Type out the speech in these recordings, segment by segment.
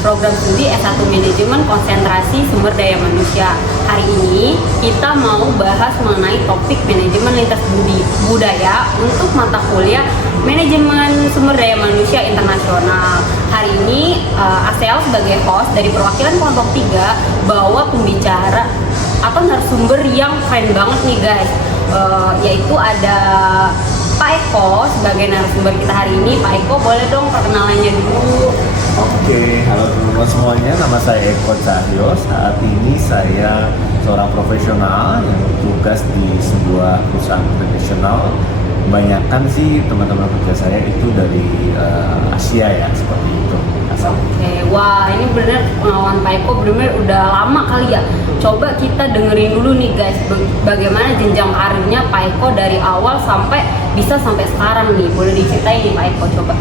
program studi S1 Manajemen Konsentrasi Sumber Daya Manusia. Hari ini kita mau bahas mengenai topik manajemen lintas budaya untuk mata kuliah Manajemen Sumber Daya Manusia Internasional. Hari ini Asel sebagai host dari perwakilan kelompok 3 bawa pembicara atau narasumber yang keren banget nih guys, yaitu ada Pak Eko sebagai narasumber kita hari ini. Pak Eko, boleh dong perkenalannya dulu? Oke, halo teman-teman semuanya, nama saya Eko Cahyo. Saat ini saya seorang profesional yang bertugas di sebuah perusahaan internasional. Kebanyakan sih teman-teman kerja saya itu dari Asia ya, seperti itu. Oke, wah ini bener pengalaman Pak Eko bener-bener udah lama kali ya. Coba kita dengerin dulu nih guys, bagaimana jenjang karirnya Pak Eko dari awal sampai sekarang nih. Boleh diceritain nih Pak Eko, coba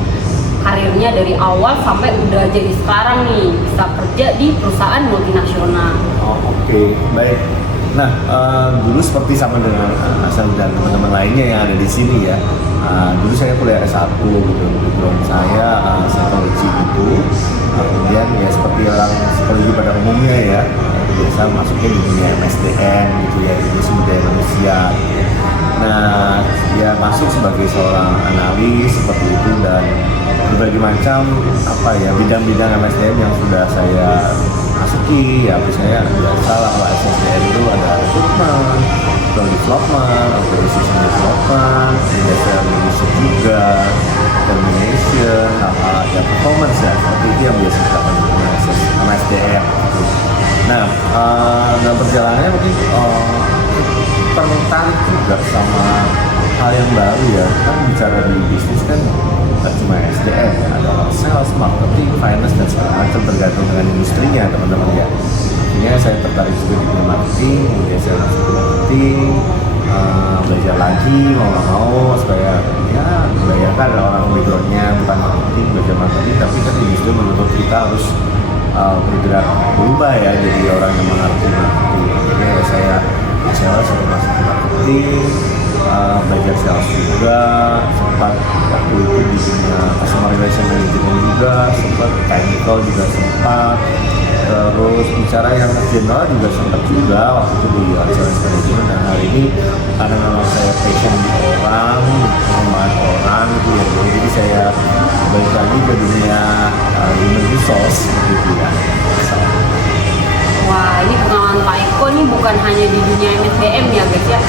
karirnya dari awal sampai udah jadi sekarang nih, bisa kerja di perusahaan multinasional. Oke, baik. Nah, dulu seperti sama dengan Asal dan teman-teman lainnya yang ada di sini ya. Dulu saya kuliah S1 gitu, background saya psikologi gitu. Kemudian ya seperti orang psikologi pada umumnya ya, biasa masuknya di dunia MSDM gitu ya, itu sumber daya manusia. Nah, ya masuk sebagai seorang analis seperti itu dan berbagai macam bidang-bidang MSDM yang sudah saya masuki ya, misalnya biasa lah SSDM itu ada recruitment, development, organization development, industrial leadership juga, termination, hal-hal ya performance ya, seperti itu yang biasa kita lakukan MSDM. Nah, dalam perjalanannya mungkin tertarik juga sama hal yang baru ya, kan bicara di bisnis kan nggak cuma SDM ya, ada sales, marketing, finance dan segala macam tergantung dengan industrinya teman-teman ya. Akhirnya saya tertarik juga di dunia marketing, kemudian saya masuk ke marketing, belajar lagi mau nggak mau supaya ya dibayarkan ada orang backgroundnya bukan marketing, belajar marketing, tapi kan industri menuntut kita harus bergerak berubah ya, jadi orang yang mengerti marketing. Akhirnya ya saya masuk ke marketing, belajar sales juga, sempat waktu itu di dunia customer relation management juga, sempat technical juga sempat, terus bicara yang general juga sempat juga waktu itu di sales management. Dan hari ini karena memang saya passion di orang, membantu orang gitu ya, jadi saya balik lagi ke dunia human resource gitu ya. Wah, ini pengalaman Pak Eko nih bukan hanya di dunia MSDM ya guys ya.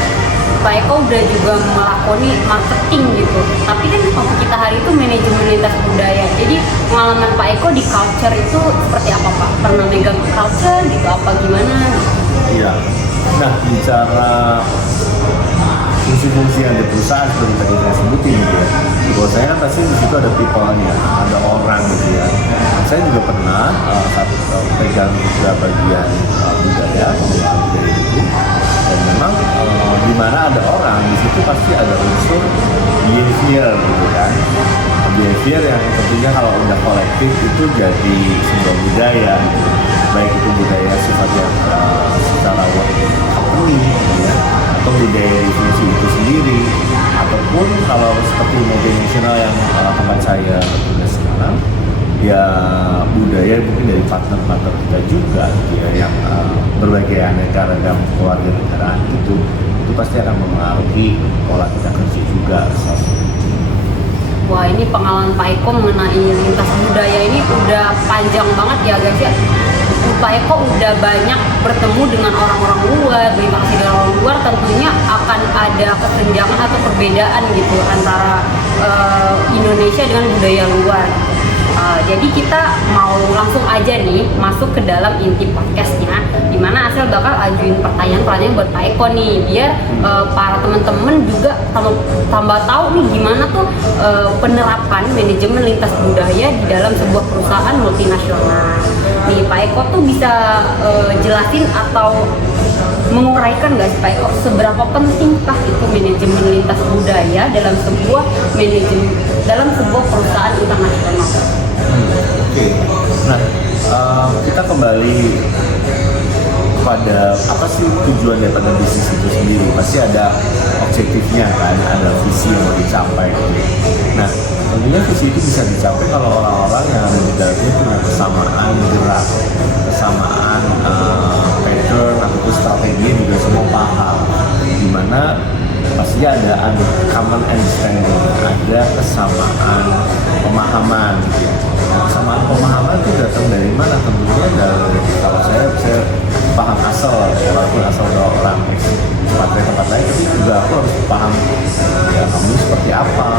Pak Eko udah juga melakoni marketing gitu. Tapi kan topik kita hari itu manajemen lintas budaya. Jadi pengalaman Pak Eko di culture itu seperti apa Pak? Pernah megang culture gitu apa gimana? Iya. Nah, bicara fungsi-fungsi yang di perusahaan seperti tadi saya sebutin gitu ya, bahwa saya kan pasti di situ ada people-nya, ada orang gitu ya. Nah, saya juga pernah pegang juga bagian budaya itu, dan memang di mana ada orang di situ pasti ada unsur behavior gitu kan. Behavior yang tentunya kalau udah kolektif itu jadi sebuah budaya, baik itu budaya sifatnya secara work company gitu ya, atau budaya di fungsi itu sendiri, ataupun kalau seperti multinasional yang tempat saya tugas sekarang ya, budaya mungkin dari partner-partner kita juga gitu ya, yang berbagai aneka ragam keluarga negaraan itu pasti akan mempengaruhi pola kita kerja juga. Wah, ini pengalaman Pak Eko mengenai lintas budaya ini udah panjang banget ya guys ya. Pak Eko udah banyak bertemu dengan orang-orang luar, berinteraksi dengan orang luar, tentunya akan ada kesenjangan atau perbedaan gitu antara Indonesia dengan budaya luar. Jadi kita mau langsung aja nih masuk ke dalam inti podcastnya, dimana Asel bakal ajuin pertanyaan-pertanyaan buat Pak Eko nih, biar para teman-teman juga tambah tahu nih gimana tuh penerapan manajemen lintas budaya di dalam sebuah perusahaan multinasional. Nih Pak Eko tuh bisa jelasin atau menguraikan nggak sih Pak Eko, seberapa pentingkah itu manajemen lintas budaya dalam sebuah perusahaan internasional? Oke. Nah, kita kembali pada apa sih tujuan daripada bisnis itu sendiri. Pasti ada objektifnya kan, ada visi yang mau dicapai. Nah, tentunya visi itu bisa dicapai kalau orang-orang yang ada di dalamnya punya kesamaan gerak, kesamaan pattern ataupun strategi juga semua paham. Dimana pastinya ada common understanding, ada kesamaan pemahaman gitu ya. Nah, kesamaan pemahaman itu datang dari mana? Tentunya dari kalau saya paham asal, walaupun asal orang tempat lain, tapi juga aku harus paham ya kamu seperti apa,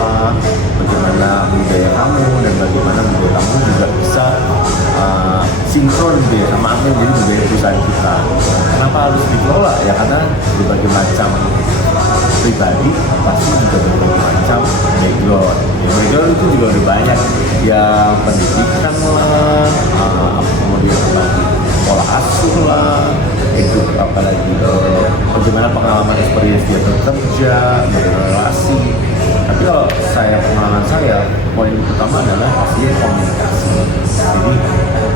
bagaimana budaya kamu, dan bagaimana budaya kamu juga bisa sinkron gitu ya sama apa yang jadi budaya perusahaan kita. Kenapa harus dikelola? Ya karena berbagai macam pribadi pasti juga berbagai macam background. Ya, background itu juga udah banyak, yang pendidikan lah, kemudian pola asuh lah, itu apalagi bagaimana pengalaman experience dia bekerja, berrelasi. Tapi kalau pengalaman saya, poin utama adalah pastinya komunikasi. Jadi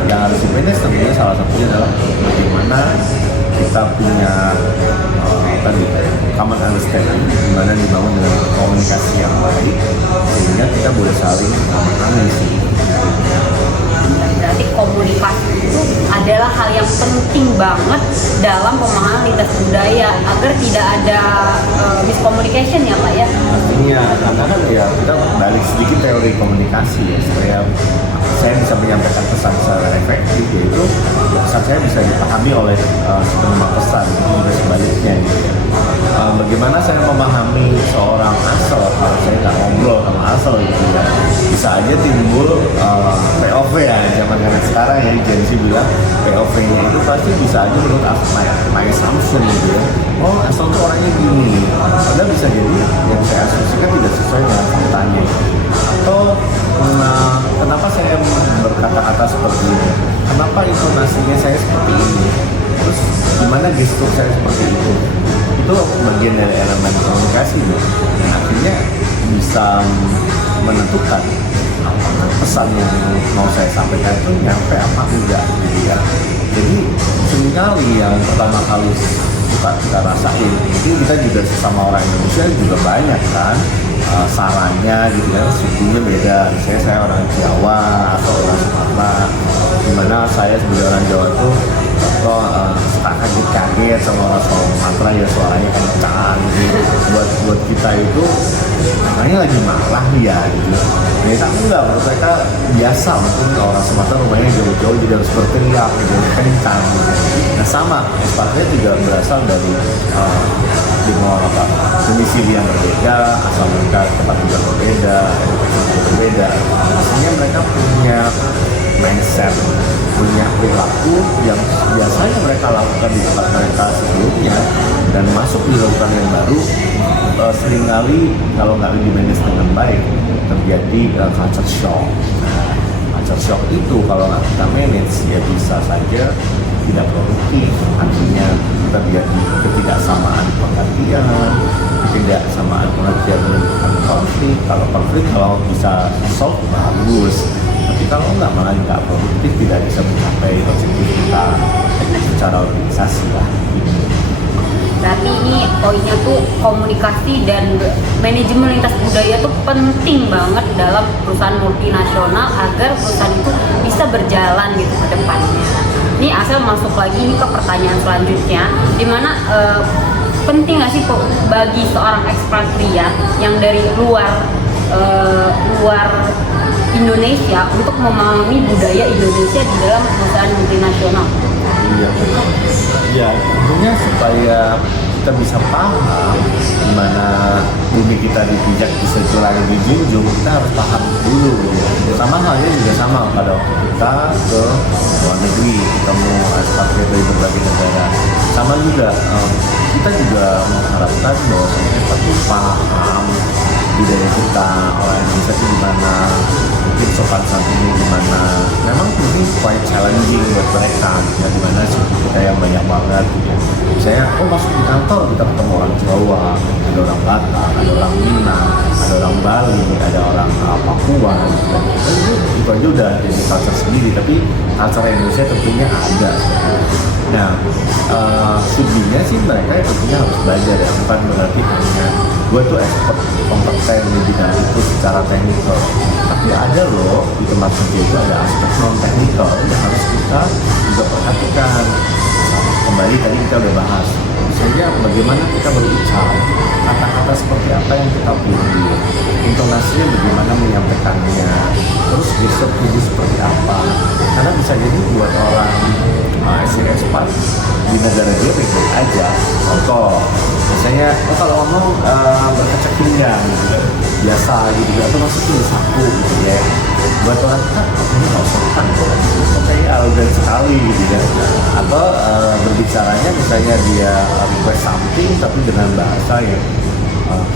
yang harus di-manage tentunya salah satunya adalah bagaimana kita punya common understanding, dimana dibangun dengan komunikasi yang baik sehingga kita boleh saling memahami sih. Berarti komunikasi itu adalah hal yang penting banget dalam pemahaman lintas budaya agar tidak ada miscommunication ya Pak ya. Pastinya, karena kan ya kita balik sedikit teori komunikasi ya, supaya saya bisa menyampaikan pesan secara efektif, yaitu pesan saya bisa dipahami oleh penerima pesan, juga sebaliknya gitu ya. Bagaimana saya memahami seorang asal kalau saya nggak ngobrol sama asal gitu ya, bisa aja timbul POV ya, zaman sekarang ya Gen Z bilang POV-nya itu pasti bisa aja menurut my assumption gitu ya. Oh asal tuh orangnya gini, padahal bisa jadi yang saya asumsikan tidak sesuai dengan faktanya. Atau kenapa saya berkata-kata seperti ini, kenapa intonasinya saya seperti ini, terus gimana gestur saya seperti itu bagian dari elemen komunikasi ya. Dan akhirnya bisa menentukan pesan yang mau saya sampaikan itu nyampe apa enggak gitu ya. Jadi seringkali yang pertama kali kita rasain, itu kita juga sesama orang Indonesia juga banyak kan sarannya gitu ya, sukunya beda. Misalnya saya orang Jawa atau orang Sumatera, dimana saya sebagai orang Jawa itu atau suka kaget-kaget sama orang Sumatera ya, suaranya kencang gitu. Buat kita itu namanya lagi marah ya gitu. Mereka enggak, menurut mereka biasa, mungkin orang Sumatera rumahnya jauh-jauh jadi harus berteriak gitu, kencang gitu. Nah sama, ekspatriat juga berasal dari domisili yang berbeda, asal mereka tempat tinggal berbeda, edukasi berbeda. Artinya mereka punya mindset, punya perilaku yang biasanya mereka lakukan di tempat mereka sebelumnya dan masuk di lingkungan yang baru, seringkali kalau nggak di-manage dengan baik terjadi culture shock. Culture shock itu kalau nggak kita manage ya bisa saja tidak produktif, artinya terjadi ketidaksamaan pengertian, ketidaksamaan pengertian menimbulkan konflik. Kalau bisa solve bagus, tapi kalau nggak malah nggak produktif, tidak bisa mencapai objektif kita secara organisasi lah. Berarti ini poinnya tuh komunikasi dan manajemen lintas budaya tuh penting banget dalam perusahaan multinasional agar perusahaan itu bisa berjalan gitu ke depannya. Ini asal masuk lagi nih ke pertanyaan selanjutnya, dimana penting nggak sih bagi seorang ekspatriat yang dari luar Indonesia untuk memahami budaya Indonesia di dalam perusahaan multinasional? Iya, tentunya supaya kita bisa paham di mana bumi kita dipijak bisa curang dijunjung, kita harus paham dulu. Sama halnya juga sama pada waktu kita ke luar negeri, ketemu ekspatriat dari berbagai negara. Sama juga kita juga mengharapkan bahwa kita tuh paham budaya kita, orang Indonesia itu gimana, mungkin sopan santunnya gimana. Memang mungkin quite challenging buat mereka, ya dimana suku kita yang banyak banget gitu ya. Misalnya, masuk di kantor kita ketemu orang Jawa, ada orang Batak, ada orang Minang, ada orang Bali, ada orang Papua gitu kan. Itu aja udah jadi culture sendiri, tapi culture Indonesia tentunya ada. Nah, should-nya sih mereka tentunya harus belajar ya, bukan berarti hanya gue tuh expert kompeten di bidang itu secara teknikal. Tapi ada loh di tempat kerja itu ada aspek non teknikal yang harus kita juga perhatikan. Kembali tadi kita udah bahas, misalnya bagaimana kita berucap, kata-kata seperti apa yang kita pilih, intonasinya bagaimana menyampaikannya, terus gestur tubuh seperti apa. Karena bisa jadi buat orang asing expat di negara dia baik-baik aja. Contoh, misalnya kalau ngomong berkaca pinggang gitu kan, biasa gitu kan, atau maksudnya saku gitu ya. Buat orang kita ini nggak sopan kayaknya arogan sekali gitu ya. Atau berbicaranya misalnya dia request something tapi dengan bahasa yang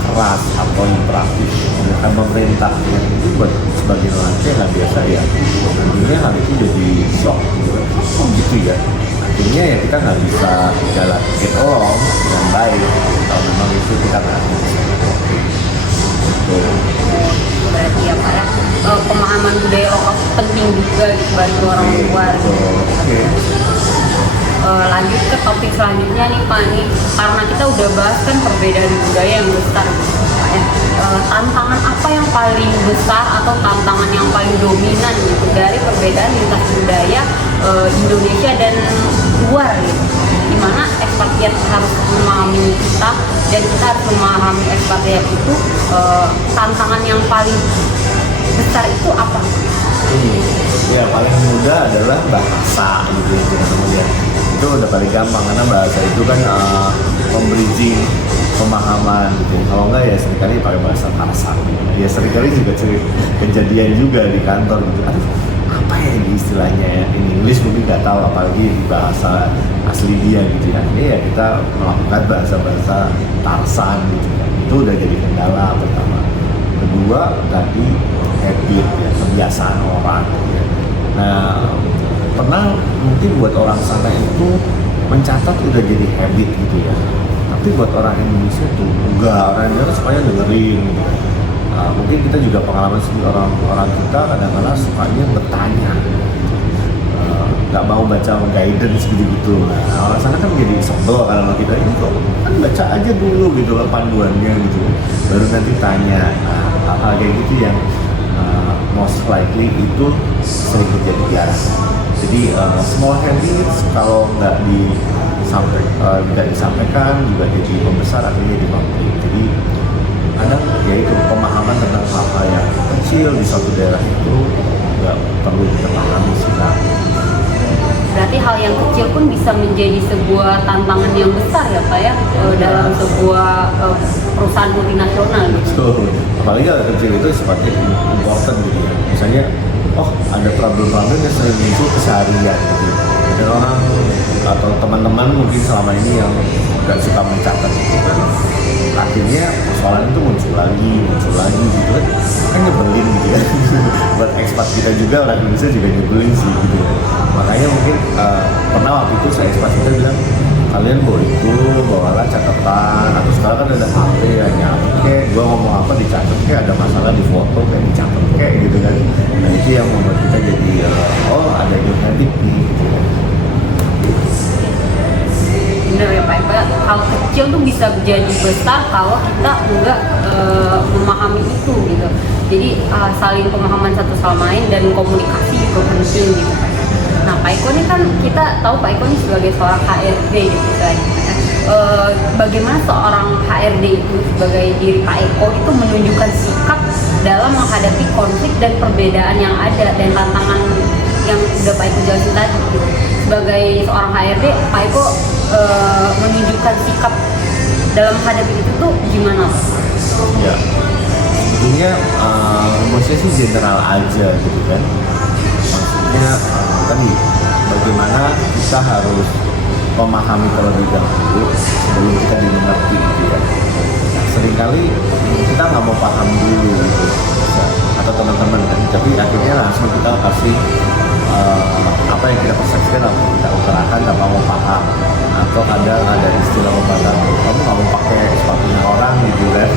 keras atau imperatif dengan pemerintah yang itu buat sebagian orang yang nggak biasa ya, nantinya hal itu jadi shock gitu kan. Oh gitu ya, akhirnya ya kita nggak bisa jalan get along dengan baik kalau memang itu kita nggak bisa. Berarti ya Pak ya, pemahaman budaya lokal penting juga gitu bagi orang luar gitu. Oke. Lanjut ke topik selanjutnya nih Pak, nih karena kita udah bahas kan perbedaan budaya yang besar gitu, Pak ya. Tantangan apa yang paling besar atau tantangan yang paling dominan gitu dari perbedaan lintas budaya Indonesia dan luar gitu, dimana ekspatriat harus memahami kita dan kita harus memahami ekspatriat itu, tantangan yang paling besar itu apa? Ya paling mudah adalah bahasa gitu ya teman-teman. Itu udah paling gampang karena bahasa itu kan membridging pemahaman gitu. Kalau enggak ya seringkali pakai bahasa Tarsan. Ya seringkali juga kejadian juga di kantor gitu. Aduh, apa ya ini istilahnya ya? In English mungkin nggak tahu, apalagi di bahasa asli dia gitu ya. Ini ya kita melakukan bahasa-bahasa Tarsan gitu ya. Itu udah jadi kendala pertama. Kedua tadi habit ya, kebiasaan orang gitu ya. Nah, pernah mungkin buat orang sana itu mencatat udah jadi habit gitu ya, tapi buat orang Indonesia tuh enggak, orang Indonesia supaya dengerin gitu. Mungkin kita juga pengalaman sendiri, orang kita kadang-kadang sukanya bertanya, nggak mau baca guidance gitu. Nah, orang sana kan jadi sebel kalau kita ini kok kan baca aja dulu gitu loh panduannya gitu, baru nanti tanya. Nah, hal-hal kayak gitu yang most likely itu sering terjadi biasa. Jadi small habits kalau nggak disampaikan juga jadi membesar, akhirnya jadi konflik. Jadi kadang ya itu pemahaman tentang hal-hal yang kecil di suatu daerah itu nggak perlu kita pahami sih. Berarti hal yang kecil pun bisa menjadi sebuah tantangan yang besar ya Pak ya, dalam sebuah perusahaan multinasional gitu. Betul. Apalagi hal kecil itu sifatnya important gitu ya. Misalnya, oh ada problem-problem yang sering muncul keseharian gitu. Dan orang atau teman-teman mungkin selama ini yang nggak suka mencatat itu kan, akhirnya persoalan itu muncul lagi gitu kan nyebelin gitu ya. Buat ekspat kita juga, orang Indonesia juga nyebelin sih gitu ya. Makanya mungkin pernah waktu itu saya ekspat kita bilang, kalian bawalah catatan, atau sekarang kan ada HP ya, nyatet kayak gue ngomong apa dicatat, kayak ada masalah di foto kayak dicatat kayak gitu kan. Nah itu yang membuat kita jadi oh ada genetik nih gitu ya. Bener ya Pak, hal kecil tuh bisa jadi besar kalau kita enggak memahami itu gitu. Jadi saling pemahaman satu sama lain dan komunikasi juga penting gitu Pak. Nah Pak Eko ini kan kita tahu Pak Eko ini sebagai seorang HRD gitu kan. Bagaimana seorang HRD itu sebagai diri Pak Eko itu menunjukkan sikap dalam menghadapi konflik dan perbedaan yang ada dan tantangan yang udah Pak Eko jelasin tadi gitu. Sebagai seorang HRD, Pak Eko menunjukkan sikap dalam menghadapi itu tuh gimana Pak? Ya, sebetulnya maksudnya sih general aja gitu kan. Maksudnya tadi bagaimana kita harus memahami terlebih dahulu sebelum kita dimengerti gitu ya. Seringkali kita nggak mau paham dulu gitu, atau teman-teman kan, tapi akhirnya langsung kita kasih apa yang kita persepsikan atau kita utarakan tanpa mau paham. Atau kadang ada istilah pepatah, kamu nggak mau pakai sepatunya orang gitu kan,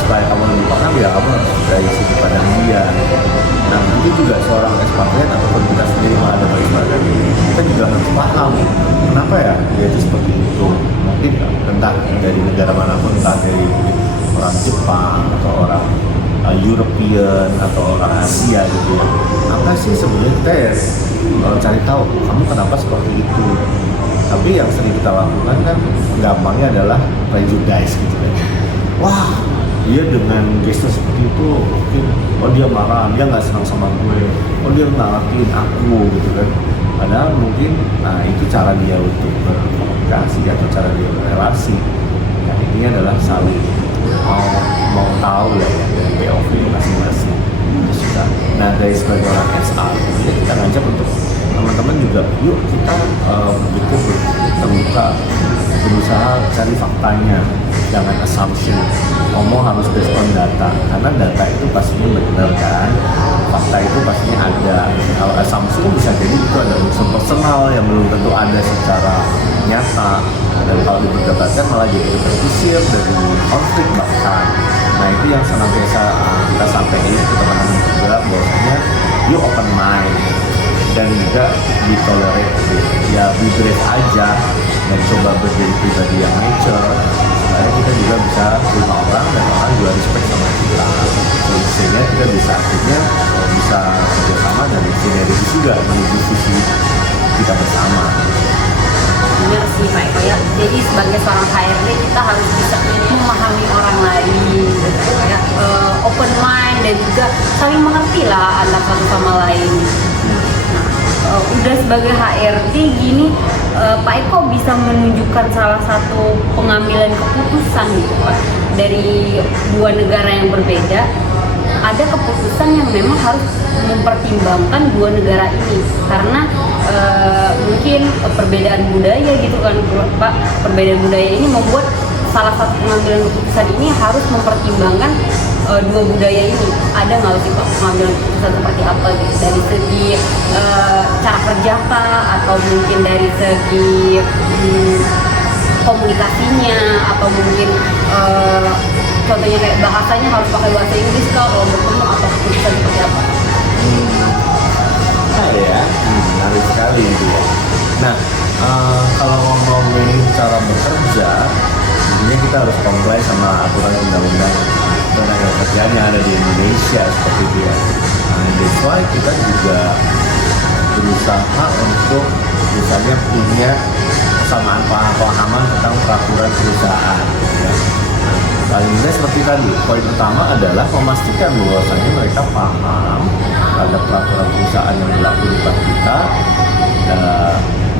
supaya kamu lebih paham ya kamu harus dari sudut pandang dia. Nah itu juga seorang ekspatriat ataupun kita sendiri menghadapi ekspatriat, kita juga harus paham kenapa dimanapun, entah dari orang Jepang atau orang European atau orang Asia gitu ya. Apa sih sebenarnya kita ya cari tahu kamu kenapa seperti itu. Tapi yang sering kita lakukan kan gampangnya adalah prejudice gitu kan. Wah, dia dengan gestur seperti itu mungkin dia marah, dia nggak senang sama gue, dia nggak ngertiin aku gitu kan. Padahal mungkin itu cara dia untuk berkomunikasi atau cara dia berrelasi. Nah, intinya adalah saling mau tahu lah ya dari POV masing-masing. Nah, dari sebagai orang HR kita ngajak untuk teman-teman juga, yuk kita betul terbuka, berusaha cari faktanya, jangan assumption. Ngomong harus based on data, karena data itu pastinya benar kan, fakta itu pastinya ada. Kalau assumpsi bisa jadi itu ada unsur personal yang belum tentu ada secara nyata, dan kalau diperdebatkan malah jadi terusir dari konflik bahkan. Nah, itu yang senantiasa kita sampaikan ke teman-teman juga, bahwasanya you open mind dan juga ditolerate, ya be brave aja dan coba menjadi pribadi yang mature supaya kita juga bisa terima orang dan orang juga respect sama kita, sehingga kita bisa akhirnya bisa bersama dan sinergi juga menuju visi kita bersama. Benar sih Pak Eko ya. Jadi sebagai seorang HRD kita harus bisa memahami orang lain, kayak open mind dan juga saling mengerti lah antara satu sama lain. Udah sebagai HRD gini, Pak Eko bisa menunjukkan salah satu pengambilan keputusan gitu Pak, dari dua negara yang berbeda. Ada keputusan yang memang harus mempertimbangkan dua negara ini, karena mungkin perbedaan budaya gitu kan Pak. Perbedaan budaya ini membuat salah satu pengambilan keputusan ini harus mempertimbangkan dua budaya ini. Ada nggak sih Pak pengambilan keputusan seperti apa gitu, dari segi cara kerja kah, atau mungkin dari segi komunikasinya, atau mungkin contohnya kayak bahasanya harus pakai bahasa Inggris kah kalau bertemu, atau keputusan seperti apa? Ya, menarik sekali gitu ya. Nah, kalau ngomongin cara bekerja, intinya kita harus comply sama aturan undang-undang tenaga kerjaan yang ada di Indonesia seperti itu ya. Nah, that's why kita juga berusaha untuk misalnya punya kesamaan pahaman tentang peraturan perusahaan gitu ya. Paling tidak seperti tadi, poin utama adalah memastikan bahwasanya mereka paham terhadap peraturan perusahaan yang berlaku di tempat kita,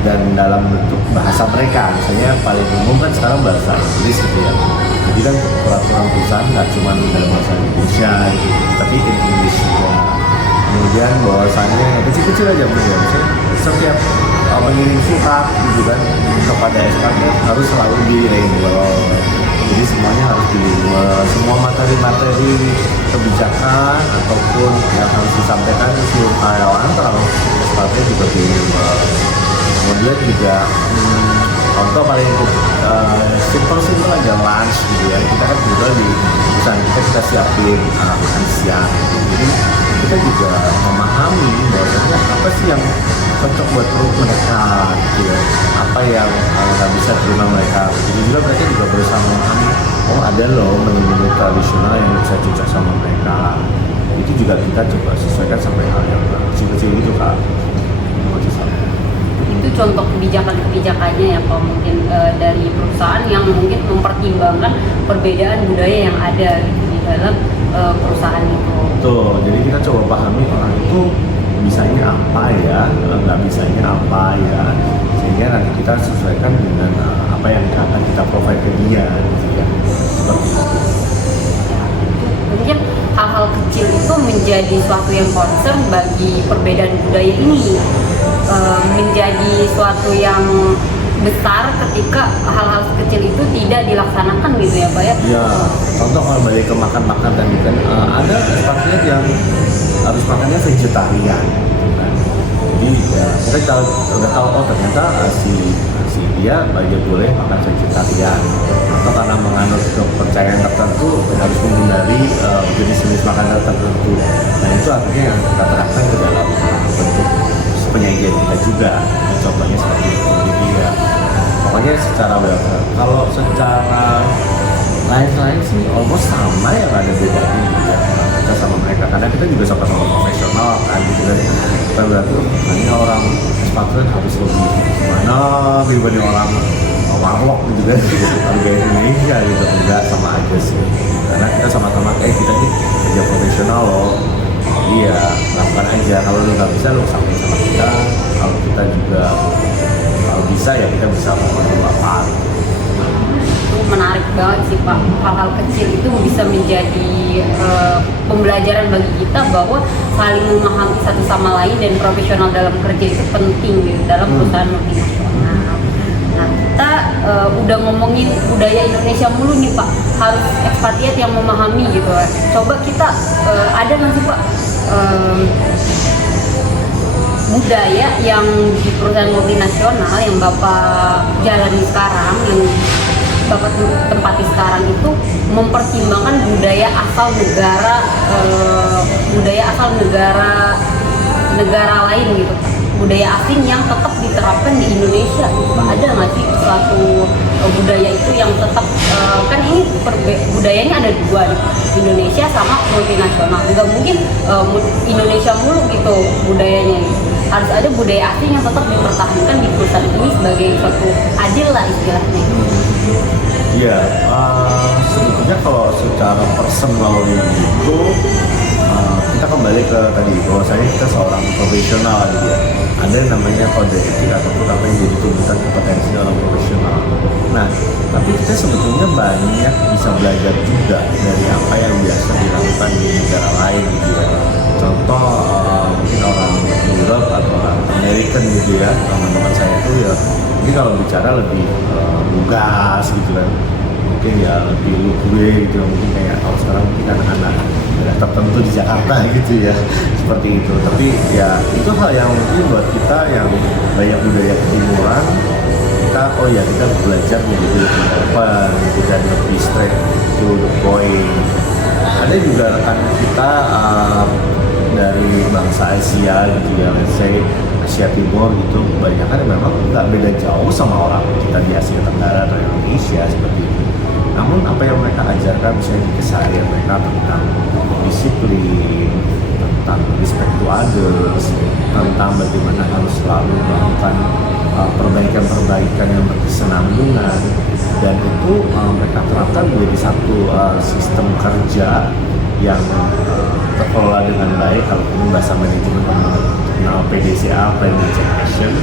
dan dalam bentuk bahasa mereka. Misalnya paling umum kan sekarang bahasa Inggris gitu ya. Jadi kan peraturan perusahaan nggak cuma dalam bahasa Indonesia gitu, tapi in English juga. Kemudian bahwasannya kecil-kecil aja ya, misalnya setiap mengirim surat gitu kan kepada SKP harus selalu di label. Jadi semuanya harus di semua materi-materi kebijakan ataupun yang harus disampaikan ke seluruh karyawan terlalu SKP juga di label. Kemudian juga contoh paling simple aja lunch gitu ya. Kita kan juga di perusahaan kita siapin makan siang gitu. Jadi kita juga memahami bahwasanya apa sih yang cocok buat perut mereka gitu ya. Apa yang nggak bisa terima mereka. Jadi juga mereka juga berusaha memahami, oh ada loh menu-menu tradisional yang bisa cocok sama mereka. Itu juga kita coba sesuaikan sampai hal yang kecil-kecil gitu Kak. Itu contoh kebijakannya ya Pak, mungkin dari perusahaan yang mungkin mempertimbangkan perbedaan budaya yang ada gitu di dalam perusahaan itu. Betul, jadi kita coba pahami orang itu bisanya apa ya, nggak bisanya apa ya, sehingga nanti kita sesuaikan dengan apa yang akan kita provide ke dia gitu ya. Seperti itu. Mungkin hal-hal kecil itu menjadi suatu yang concern bagi perbedaan budaya ini, menjadi suatu yang besar ketika hal-hal kecil itu tidak dilaksanakan gitu ya Pak ya? Ya, contoh kalau balik ke makan-makan tadi kan ada ekspatriat yang harus makannya vegetarian gitu kan. Jadi ya, kita udah tahu oh ternyata si dia banyak boleh makan vegetarian, atau karena menganut kepercayaan tertentu harus menghindari jenis-jenis makanan tertentu. Nah itu akhirnya yang kita terapkan ke dalam bentuk penyajian kita juga. Contohnya seperti itu. Jadi ya pokoknya secara welfare. Kalau secara lain sih almost sama yang ada bedanya gitu ya kita sama mereka, karena kita juga sama-sama profesional kan gitu kan. Kita berarti hanya orang sepatu kan harus lebih gimana dibanding orang warlock gitu kan harga Indonesia gitu, enggak, sama aja sih, karena kita sama-sama kita nih kerja profesional loh. Iya, lakukan aja. Kalau lu nggak bisa, lu sampai sama kita. Kalau kita juga kalau bisa ya kita bisa membantu apa. Itu menarik banget sih Pak. Hal-hal kecil itu bisa menjadi pembelajaran bagi kita bahwa saling memahami satu sama lain dan profesional dalam kerja itu penting gitu, dalam perusahaan multinasional. Nah, kita udah ngomongin budaya Indonesia mulu nih Pak, harus ekspatriat yang memahami gitu. Coba kita ada nggak sih Pak budaya yang di perusahaan multinasional yang Bapak jalani sekarang, yang Bapak tempati sekarang itu mempertimbangkan budaya asal negara lain gitu, budaya asing yang tetap diterapkan di Indonesia. Ada nggak sih suatu budaya itu yang tetap kan ini budayanya ada dua nih, Indonesia sama multinasional. Nggak mungkin Indonesia mulu gitu budayanya gitu. Harus ada budaya asing yang tetap dipertahankan di perusahaan ini sebagai suatu adil lah istilahnya. Iya, sebetulnya kalau secara personal itu kita kembali ke tadi bahwasanya kita seorang profesional gitu ya. Ada yang namanya kode etik ataupun apa yang jadi tuntutan kompetensi orang profesional. Nah, tapi kita sebetulnya banyak bisa belajar juga dari apa yang biasa dilakukan di negara lain gitu ya. Contoh mungkin orang Europe atau orang American gitu ya, teman-teman saya itu ya ini kalau bicara lebih lugas gitu kan, mungkin ya lebih gue gitu, mungkin kayak kalau sekarang mungkin anak-anak daerah tertentu di Jakarta gitu ya, seperti itu. Tapi ya itu hal yang mungkin buat kita yang banyak budaya ketimuran, kita belajar menjadi lebih open gitu dan lebih straight to the point. Ada juga rekan kita dari bangsa Asia gitu ya, let's say Asia Timur gitu, kebanyakan memang nggak beda jauh sama orang kita di Asia Tenggara atau Indonesia seperti itu. Namun apa yang mereka ajarkan misalnya di keseharian mereka tentang disiplin, tentang respect to others, tentang bagaimana harus selalu melakukan perbaikan-perbaikan yang berkesinambungan, dan itu mereka terapkan menjadi satu sistem kerja yang terkelola dengan baik. Kalau ini bahasa manajemen kenal PDCA, Planning Check Action.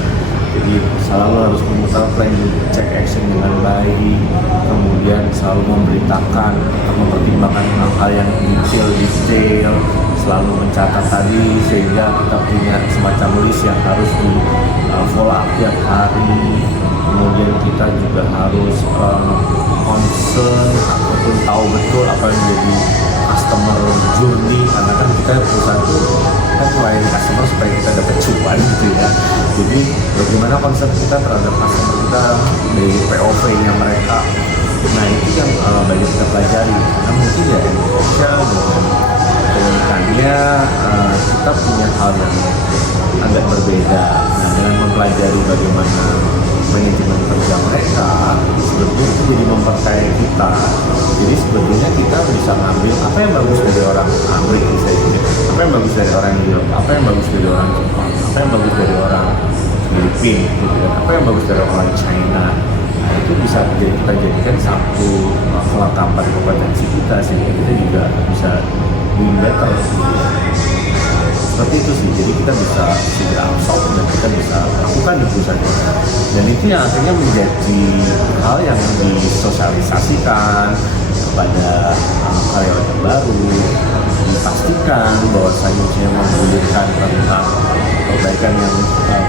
Jadi selalu harus memutar planning check action dengan baik, kemudian selalu memberitakan atau mempertimbangkan hal-hal yang detail, selalu mencatat tadi sehingga kita punya semacam list yang harus di follow up tiap hari. Kemudian kita juga harus concern ataupun tahu betul apa yang menjadi customer journey, karena kan kita perusahaan itu kan melayani customer supaya kita dapat cuan gitu ya. Jadi bagaimana konsep kita terhadap customer kita dari POV-nya mereka. Nah itu yang banyak kita pelajari, karena mungkin ya Indonesia dengan keunikannya kita punya hal yang agak berbeda. Nah dengan mempelajari bagaimana manajemen kerja mereka, sebetulnya itu jadi memperkaya kita. Jadi sebetulnya kita bisa ngambil apa yang bagus dari orang Amerika misalnya, apa yang bagus dari orang Europe, apa yang bagus dari orang Jepang, apa yang bagus dari orang Filipina, gitu kan, apa yang bagus dari orang China. Nah itu bisa kita jadikan satu kelengkapan kompetensi kita sehingga kita juga bisa doing better. Seperti itu sih, jadi kita bisa segera absorb dan kita bisa lakukan di perusahaan kita. Dan itu yang akhirnya menjadi hal yang disosialisasikan kepada karyawan yang baru, dipastikan bahwasanya menggulirkan tentang perbaikan yang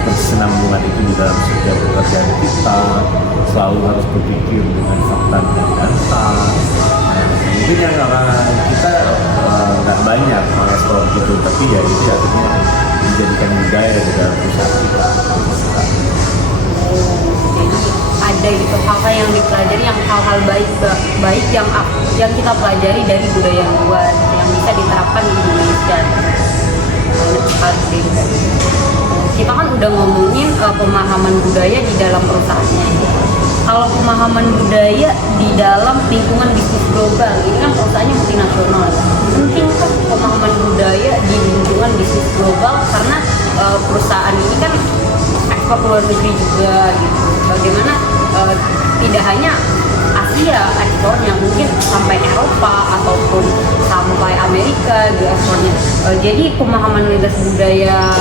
berkesinambungan itu di dalam setiap pekerjaan kita, selalu harus berpikir dengan fakta dan data. Mungkin yang kita nggak banyak mengeksplor gitu, tapi ya itu akhirnya menjadikan budaya di dalam perusahaan kita. Jadi ada gitu hal-hal yang dipelajari, yang hal-hal baik yang kita pelajari dari budaya luar yang bisa diterapkan di Indonesia. Kita kan udah ngomongin pemahaman budaya di dalam perusahaannya. kalau pemahaman budaya di dalam lingkungan bisnis global, ini kan perusahaannya multinasional ya. Pentingkah pemahaman budaya di lingkungan bisnis global karena perusahaan ini kan ekspor ke luar negeri juga gitu. Bagaimana tidak hanya Asia ekspornya, mungkin sampai Eropa ataupun sampai Amerika gitu ekspornya. Jadi pemahaman lintas budaya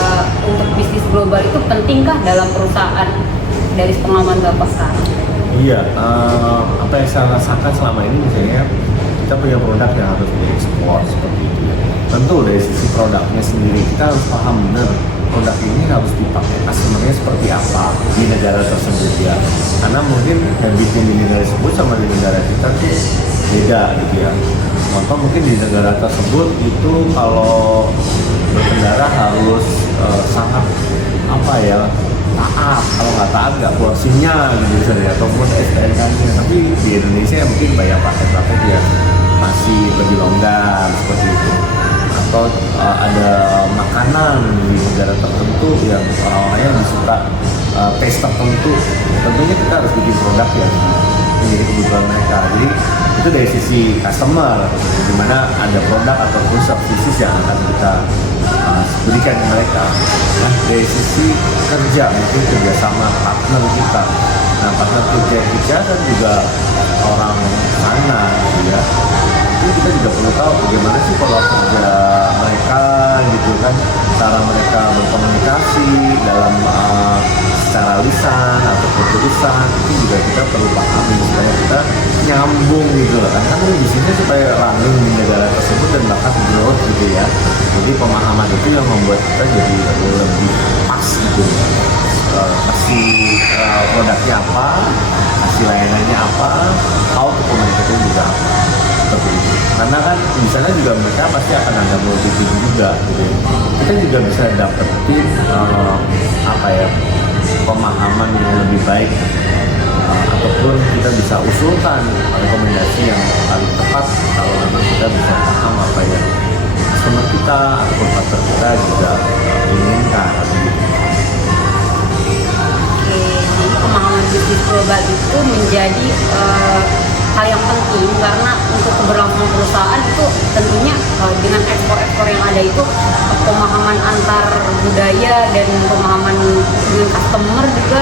untuk bisnis global itu pentingkah dalam perusahaan dari pengalaman Bapak sekarang? Iya, apa yang saya rasakan selama ini misalnya kita punya produk yang harus diekspor seperti itu ya. Tentu dari sisi produknya sendiri kita harus paham benar produk ini harus dipakai customer-nya seperti apa di negara tersebut ya. Karena mungkin habitnya di negara tersebut sama di negara kita tuh beda gitu ya. Contoh mungkin di negara tersebut itu kalau berkendara harus sangat apa ya, taat, kalau nggak taat nggak keluar SIM-nya gitu misalnya, ataupun STNK-nya. Tapi di Indonesia mungkin banyak praktek-praktek yang masih lebih longgar seperti itu. Atau ada makanan di negara tertentu yang orang-orangnya lebih suka taste tertentu, tentunya kita harus bikin produk yang menjadi kebutuhan mereka. Jadi itu dari sisi customer, dimana ada produk ataupun services yang akan kita berikan ke mereka. Nah dari sisi kerja, mungkin kerjasama partner kita. Nah partner kerja kita kan juga orang sana gitu ya. Itu kita juga perlu tahu bagaimana sih pola kerja mereka gitu kan, cara mereka berkomunikasi dalam secara lisan ataupun tulisan, itu juga kita perlu pahami supaya kita nyambung gitu kan bisnisnya supaya langgeng di negara tersebut dan bahkan growth gitu ya. Jadi pemahaman itu yang membuat kita jadi lebih pas gitu, kasih produknya apa, kasih layanannya apa, how to communicate juga apa, seperti itu. Karena kan di sana juga mereka pasti akan ada multi juga gitu. Kita juga bisa dapetin apa ya, pemahaman yang lebih baik, ataupun kita bisa usulkan rekomendasi yang paling tepat kalau memang kita bisa paham apa yang customer kita ataupun partner kita juga inginkan gitu. Oke, jadi pemahaman bisnis global itu menjadi hal yang penting karena untuk keberlangsungan perusahaan itu tentunya dengan ekspor-ekspor yang ada itu pemahaman antar budaya dan pemahaman dengan customer juga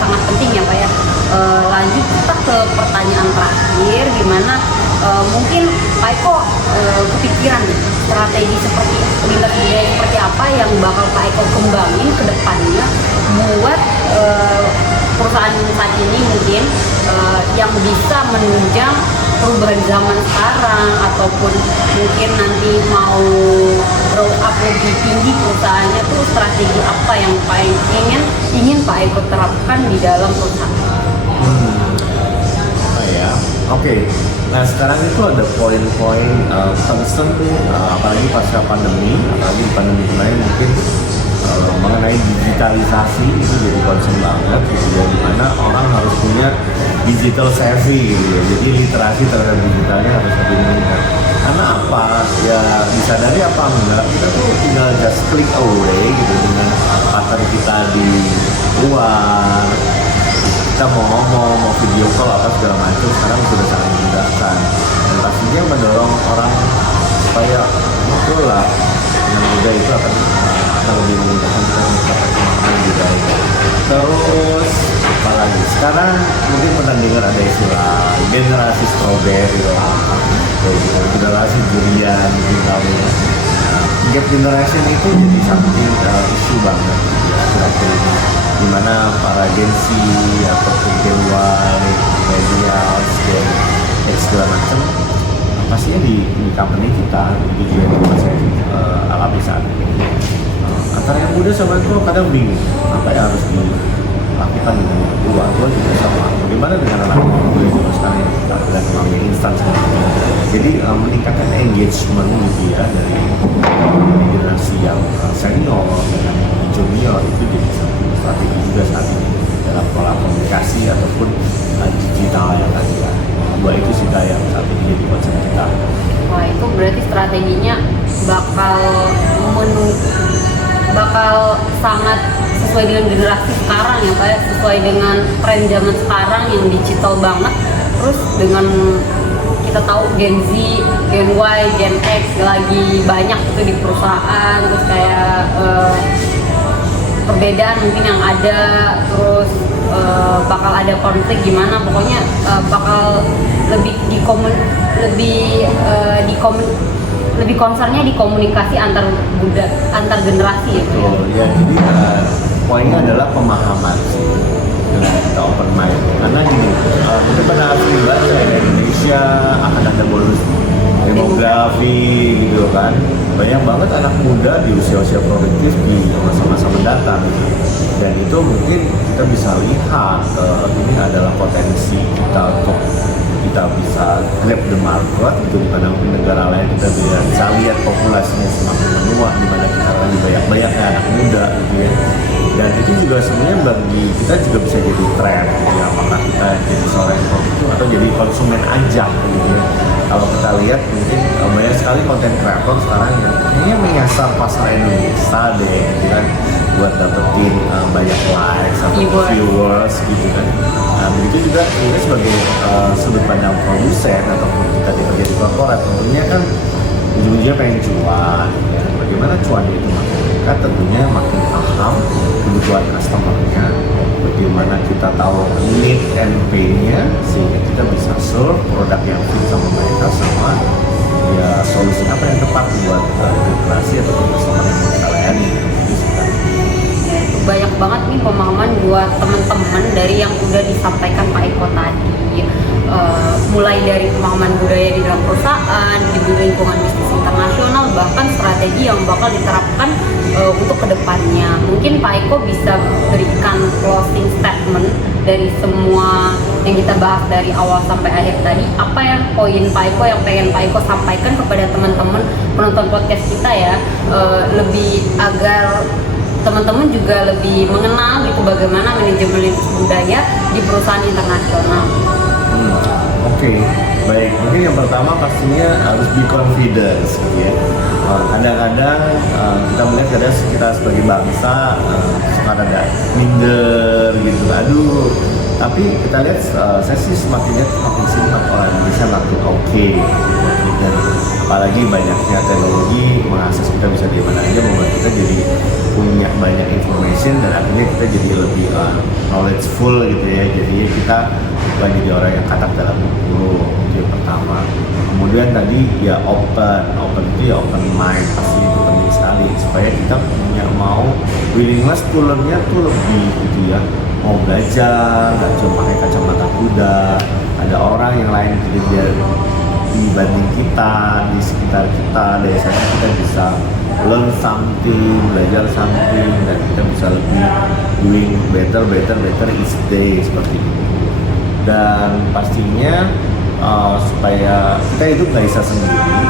sangat penting ya Pak ya. Lanjut kita ke pertanyaan terakhir, gimana mungkin Pak Eko kepikiran nih strategi seperti lintas budaya seperti apa yang bakal Pak Eko kembangin ke depannya buat perusahaan saat ini mungkin yang bisa menunjang perubahan zaman sekarang, ataupun mungkin nanti mau grow up lebih tinggi perusahaannya, tuh strategi apa yang Pak ingin Pak Eko terapkan di dalam perusahaan? Oke. Nah sekarang itu ada poin-poin concern apalagi pasca pandemi, apalagi pandemi kemarin mungkin mengenai digitalisasi itu jadi concern banget gitu ya, dimana orang harus punya digital savvy gitu ya, jadi literasi terhadap digitalnya harus lebih meningkat. Karena apa? Ya disadari apa enggak, kita tuh tinggal just click away gitu dengan partner kita di luar, kita mau ngomong, mau video call apa segala macam sekarang sudah sangat memudahkan, dan pastinya mendorong orang supaya betul lah dengan mudah itu akan lebih memudahkan kita mencapai pemahaman lebih baik. Terus apalagi sekarang mungkin pernah dengar ada istilah generasi strawberry generasi durian gitu namanya. Gap generation itu jadi something isu banget ya akhir-akhir ini, dimana para Gen Z ataupun Gen Y, millennials, Gen X segala macam pastinya di company kita itu juga yang saya alami saat ini. Antara yang muda sama itu kadang bingung apa yang harus dilakukan dengan yang tua juga sama. Bagaimana dengan anak muda juga sekarang yang kita lihat melalui instan seperti ini. Jadi meningkatkan engagement gitu ya dari generasi yang senior dengan junior itu jadi satu strategi juga saat ini dalam pola komunikasi ataupun digital yang tadi ya. Dua itu sih yang saat ini jadi concern kita. Wah itu berarti strateginya bakal sangat sesuai dengan generasi sekarang ya Pak ya, sesuai dengan tren zaman sekarang yang digital banget. Terus dengan kita tahu Gen Z, Gen Y, Gen X lagi banyak itu di perusahaan, terus kayak perbedaan mungkin yang ada, terus bakal ada konflik gimana, pokoknya bakal lebih lebih concernnya di komunikasi antar generasi ya. Betul, ya jadi poinnya adalah pemahaman sih dengan kita open mind. Karena gini, kita pada prinsipnya di Indonesia akan ada bonus demografi gitu kan. Banyak banget anak muda di usia-usia produktif di masa-masa mendatang. Dan itu mungkin kita bisa lihat ini adalah potensi kita untuk kita bisa grab the market gitu, bukan di negara lain kita bisa lihat populasinya semakin menua, di mana kita lagi banyak-banyaknya anak muda gitu ya. Dan itu juga sebenarnya bagi kita juga bisa jadi tren gitu ya, apakah kita jadi seorang yang produktif atau jadi konsumen aja gitu ya. Kalau kita lihat mungkin banyak sekali konten kreator sekarang yang kayaknya menyasar pasar Indonesia deh gitu kan, buat dapetin banyak likes atau viewers gitu kan. Nah begitu juga sebenarnya sebagai sudut pandang produsen ataupun kita bekerja di korporat, tentunya kan ujung-ujungnya pengen cuan ya. Bagaimana cuannya itu makin dekat, tentunya makin paham kebutuhan customer-nya, bagaimana kita tahu need and pay-nya sehingga kita bisa serve produk yang fit sama mereka, sama ya solusi apa yang tepat buat generasi atau customer yang kita layani. Banyak banget nih pemahaman buat teman-teman dari yang udah disampaikan Pak Eko tadi, mulai dari pemahaman budaya di dalam perusahaan, di lingkungan bisnis internasional, bahkan strategi yang bakal diterapkan untuk kedepannya. Mungkin Pak Eko bisa berikan closing statement dari semua yang kita bahas dari awal sampai akhir tadi. Apa yang poin Pak Eko yang pengen Pak Eko sampaikan kepada teman-teman penonton podcast kita ya, lebih agar teman-teman juga lebih mengenal gitu bagaimana manajemen lintas budaya di perusahaan internasional. Oke, baik. Mungkin yang pertama pastinya harus be confidence gitu ya. Kadang-kadang kita melihat kadang kita sebagai bangsa suka ada minder gitu. Aduh, tapi kita lihat saya sih semakin simpel orang Indonesia makin oke. Dan apalagi banyaknya teknologi mengakses kita bisa di mana aja, membuat kita jadi punya banyak information dan akhirnya kita jadi lebih knowledgeful gitu ya. Jadi kita bukan jadi orang yang katak dalam buku, itu yang pertama. Kemudian tadi ya open itu ya open mind, pasti itu penting sekali supaya kita punya willingness to learn-nya tuh lebih gitu ya, mau belajar, nggak cuma pakai kacamata kuda. Ada orang yang lain dia dibanding kita, di sekitar kita, dari sana kita bisa learn something, belajar something, dan kita bisa lebih doing better each day seperti itu. Dan pastinya supaya kita hidup nggak bisa sendiri,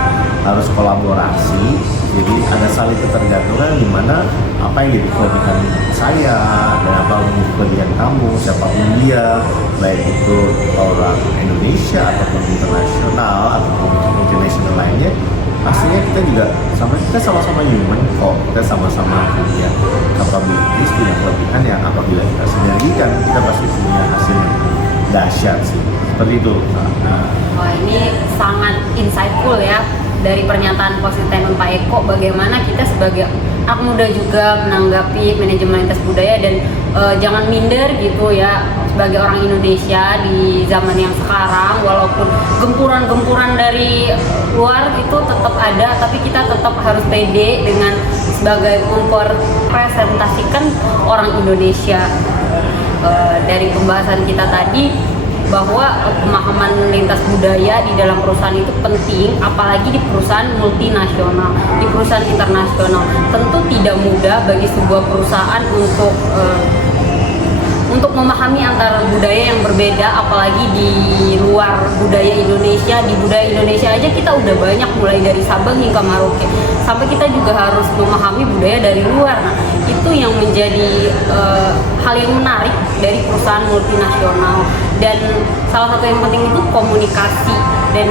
harus kolaborasi. Jadi ada saling ketergantungan di mana apa yang jadi kelebihan saya dan apa yang jadi kelebihan kamu, siapapun dia, baik itu orang Indonesia ataupun internasional ataupun multinasional lainnya, pastinya kita sama-sama human kok, kita sama-sama punya capabilities, punya kelebihan yang apabila kita sinergikan kita pasti punya hasil yang dahsyat sih, seperti itu. Wah, ini sangat insightful ya dari pernyataan positif Pak Eko, bagaimana kita sebagai anak muda juga menanggapi manajemen lintas budaya dan jangan minder gitu ya sebagai orang Indonesia di zaman yang sekarang. Walaupun gempuran-gempuran dari luar itu tetap ada, tapi kita tetap harus pede dengan sebagai mempresentasikan orang Indonesia. Dari pembahasan kita tadi bahwa pemahaman lintas budaya di dalam perusahaan itu penting, apalagi di perusahaan multinasional, di perusahaan internasional. Tentu tidak mudah bagi sebuah perusahaan untuk memahami antara budaya yang berbeda, apalagi di luar budaya Indonesia. Di budaya Indonesia aja kita udah banyak, mulai dari Sabang hingga Merauke, sampai kita juga harus memahami budaya dari luar. Nah, itu yang menjadi hal yang menarik dari perusahaan multinasional. Dan salah satu yang penting itu komunikasi dan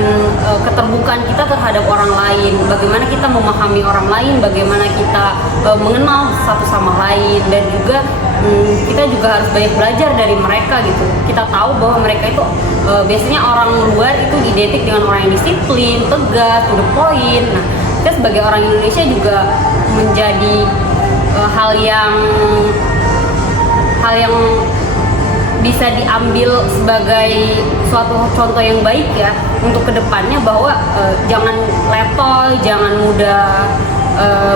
keterbukaan kita terhadap orang lain, bagaimana kita memahami orang lain, bagaimana kita mengenal satu sama lain, dan juga kita juga harus banyak belajar dari mereka gitu. Kita tahu bahwa mereka itu biasanya orang luar itu identik dengan orang yang disiplin, tegas, to the point. Nah, kita sebagai orang Indonesia juga menjadi hal yang bisa diambil sebagai suatu contoh yang baik ya untuk kedepannya, bahwa jangan letol, jangan mudah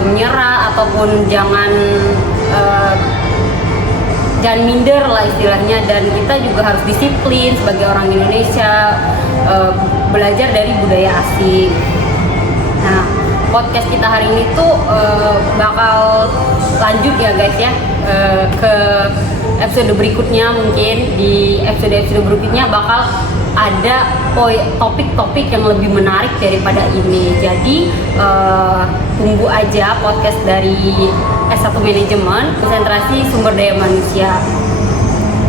menyerah, ataupun jangan minder lah istilahnya, dan kita juga harus disiplin sebagai orang Indonesia, belajar dari budaya asing. Nah, podcast kita hari ini tuh bakal lanjut ya guys ya, ke episode berikutnya. Mungkin di episode berikutnya bakal ada topik-topik yang lebih menarik daripada ini. Jadi tunggu aja podcast dari S1 Manajemen, konsentrasi sumber daya manusia.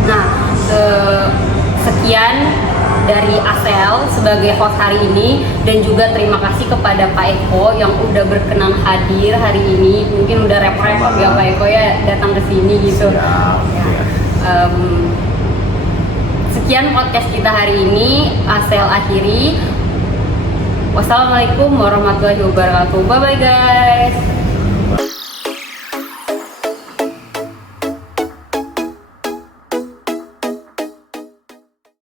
Nah, sekian dari Asel sebagai host hari ini, dan juga terima kasih kepada Pak Eko yang udah berkenan hadir hari ini. Mungkin udah repot-repot ya Pak Eko ya datang ke sini gitu. Sekian podcast kita hari ini, Asel akhiri. Wassalamualaikum warahmatullahi wabarakatuh. Bye bye guys.